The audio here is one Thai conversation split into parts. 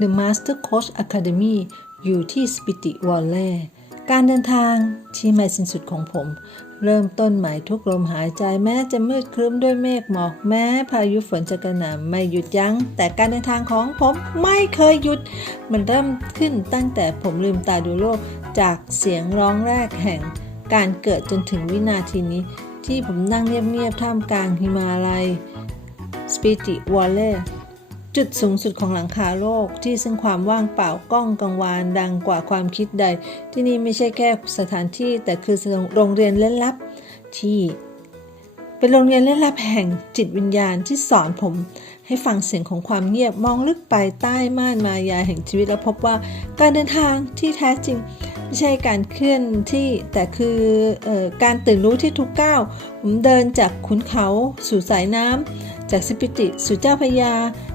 The Master Coach Academy อยู่ที่ Spiti Valley การเดินทางที่ไม่สิ้นสุดของผม เริ่มต้นใหม่ทุกลมหายใจแม้จะมืดครึ้มด้วยเมฆหมอกแม้พายุฝนจะกระหน่ำไม่หยุดยัง้ง แต่การเดินทางของผมไม่เคยหยุด มันเริ่มขึ้นตั้งแต่ผมลืมตาดูโลก จากเสียงร้องแรกแห่ง การเกิดจนถึงวินาทีนี้ ที่ผมนั่งเงียบๆท่ามกลางหิมาลัยสปิติวอลเล่ จุดสูงสุดของหลังคาโลกที่ซึ่งความว่างเปล่าก้องกังวานดังกว่าความคิดใด ที่นี่ไม่ใช่แค่สถานที่แต่คือโรงเรียนเล่นลับที่ เป็นโรงเรียนเล่นลับแห่งจิตวิญญาณที่สอนผม ให้ฟังเสียงของความเงียบมองลึกไปใต้ม่านมายาแห่งชีวิตแล้วพบว่าการเดินทางที่แท้จริงไม่ใช่การเคลื่อนที่แต่คือออการตื่นรู้ที่ทุกก้าวผมเดินจากขุนเขาสู่สายน้ำจากสิปิติสู่เจ้าพยา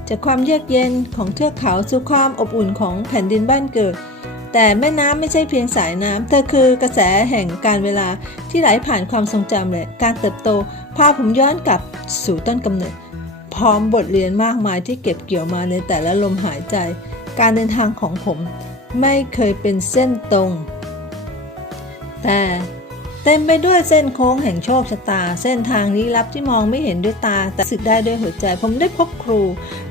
จากความเยือกเย็นของเทือกเขาสู่ความอบอุ่นของแผ่นดินบ้านเกิด แต่แม่น้ำไม่ใช่เพียงสายน้ำเธอคือกระแสแห่งการเวลาที่ไหลผ่านความทรงจำและการเติบโตพาผมย้อนกลับสู่ต้นกำเนิด พร้อมบทเรียนมากมายที่เก็บเกี่ยวมาในแต่ละลมหายใจ การเดินทางของผม ไม่เคยเป็นเส้นตรง แต่ เต็มไปด้วยเส้นโค้งแห่งโชคชะตา เส้นทางลี้ลับที่มองไม่เห็นด้วยตา แต่สึกได้ด้วยหัวใจ ผมได้พบครู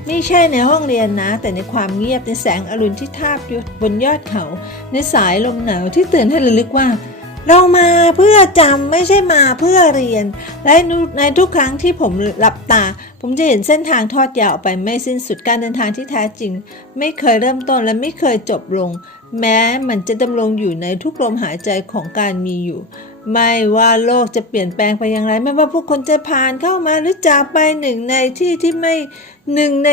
ไม่ใช่ในห้องเรียนนะ แต่ในความเงียบในแสงอรุณที่ทาบอยู่บนยอดเขา ในสายลมหนาวที่เตือนให้ระลึกว่า เรามาเพื่อจำไม่ใช่มาเพื่อเรียน และในทุกครั้งที่ผมหลับตา ผมจะเห็นเส้นทางทอดยาวไปไม่สิ้นสุดการเดินทางที่แท้จริง ไม่เคยเริ่มต้นและไม่เคยจบลง แม้มันจะดำรงอยู่ในทุกลมหายใจของการมีอยู่ ไม่ว่าโลกจะเปลี่ยนแปลงไปอย่างไร ไม่ว่าผู้คนจะผ่านเข้ามาหรือจากไปหนึ่งในที่ที่ไม่หนึ่งใน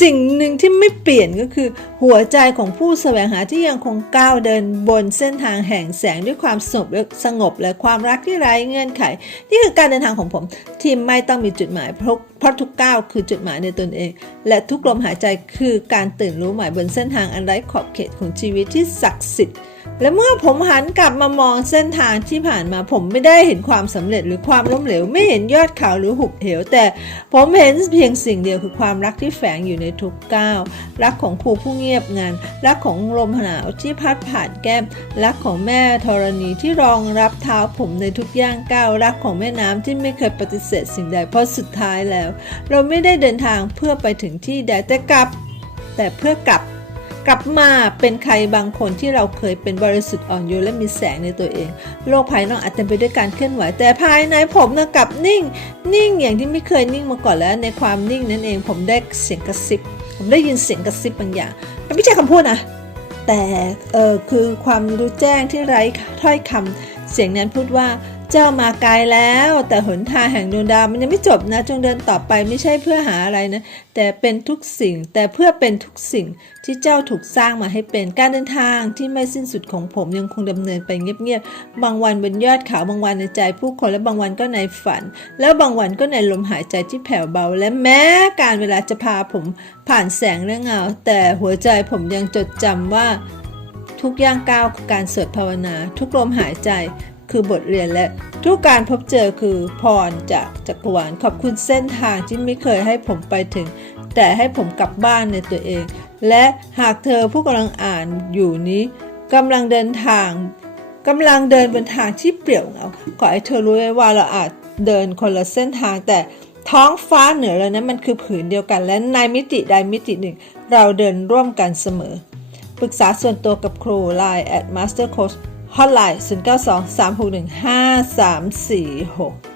สิ่งหนึ่งที่ไม่เปลี่ยนก็คือ หัวใจของผู้แสวงหาที่ยังคงก้าวเดินบนเส้นทางแห่งแสงด้วยความสงบและสงบและความรักที่ไร้เงื่อนไข นี่คือการเดินทางของผมที่ไม่ต้องมีจุดหมายเพราะเพราะทุกก้าวคือจุดหมายในตนเอง และทุกลมหายใจคือการตื่นรู้ใหม่บนเส้นทางอันไร้ขอบเขตของชีวิตที่ศักดิ์สิทธิ์ และเมื่อผมหันกลับมามองเส้นทางที่ผ่านมา ผมไม่ได้เห็นความสำเร็จหรือความล้มเหลว ไม่เห็นยอดเขาหรือหุบเหว แต่ผมเห็นเพียงสิ่งเดียวคือความรักที่แฝงอยู่ในทุกก้าว รักของครูผู้เงียบงันรักของลมหนาวที่พัดผ่านแก้ม รักของแม่ธรณีที่รองรับเท้าผมในทุกย่างก้าว รักของแม่น้ำที่ไม่เคยปฏิเสธสิ่งใด เพราะสุดท้ายแล้ว เราไม่ได้เดินทางเพื่อไปถึงที่ใดแต่กลับ แต่เพื่อกลับ กลับมาเป็นใครบางคนที่เราเคยเป็นบริสุทธิ์อ่อนโยนและมีแสงในตัวเอง โลกภายนอกอาจเต็มไปด้วยการเคลื่อนไหว แต่ภายในผมนะกลับนิ่ง นิ่งอย่างที่ไม่เคยนิ่งมาก่อนแล้วในความนิ่งนั้นเองผมได้เสียงกระซิบ ผมได้ยินเสียงกระซิบบางอย่างมันไม่ใช่คำพูดนะแต่เออคือความรู้แจ้งที่ไร้ถ้อยคำเสียงนั้นพูดว่า เจ้ามาไกลแล้ว แต่หนทางแห่งดวงดาวมันยังไม่จบนะ จงเดินต่อไปไม่ใช่เพื่อหาอะไรนะ แต่เป็นทุกสิ่ง แต่เพื่อเป็นทุกสิ่งที่เจ้าถูกสร้างมาให้เป็นการเดินทางที่ไม่สิ้นสุดของผมยังคงดำเนินไปเงียบๆ บางวันบนยอดเขาบางวันในใจผู้คนและบางวันก็ในฝัน แล้วบางวันก็ในลมหายใจที่แผ่วเบา และแม้การเวลาจะพาผมผ่านแสงและเงา แต่หัวใจผมยังจดจำว่าทุกย่างก้าวคือการสวดภาวนา ทุกลมหายใจ คือบทเรียนและทุกการพบเจอคือพรจากจักรวาลขอบคุณเส้นทางที่ไม่เคยให้ผมไปถึง แต่ให้ผมกลับบ้านในตัวเอง และหากเธอผู้กำลังอ่านอยู่นี้กำลังเดินทางกำลังเดินบนทางที่เปลี่ยวเหงาขอให้เธอรู้ไว้ว่าเราอาจเดินคนละเส้นทางแต่ท้องฟ้าเหนือเรานั้นมันคือผืนเดียวกัน และในมิติใดมิติหนึ่ง เราเดินร่วมกันเสมอ ปรึกษาส่วนตัวกับครู Line at Master Coach ฮอตไลน์ 092 361 5346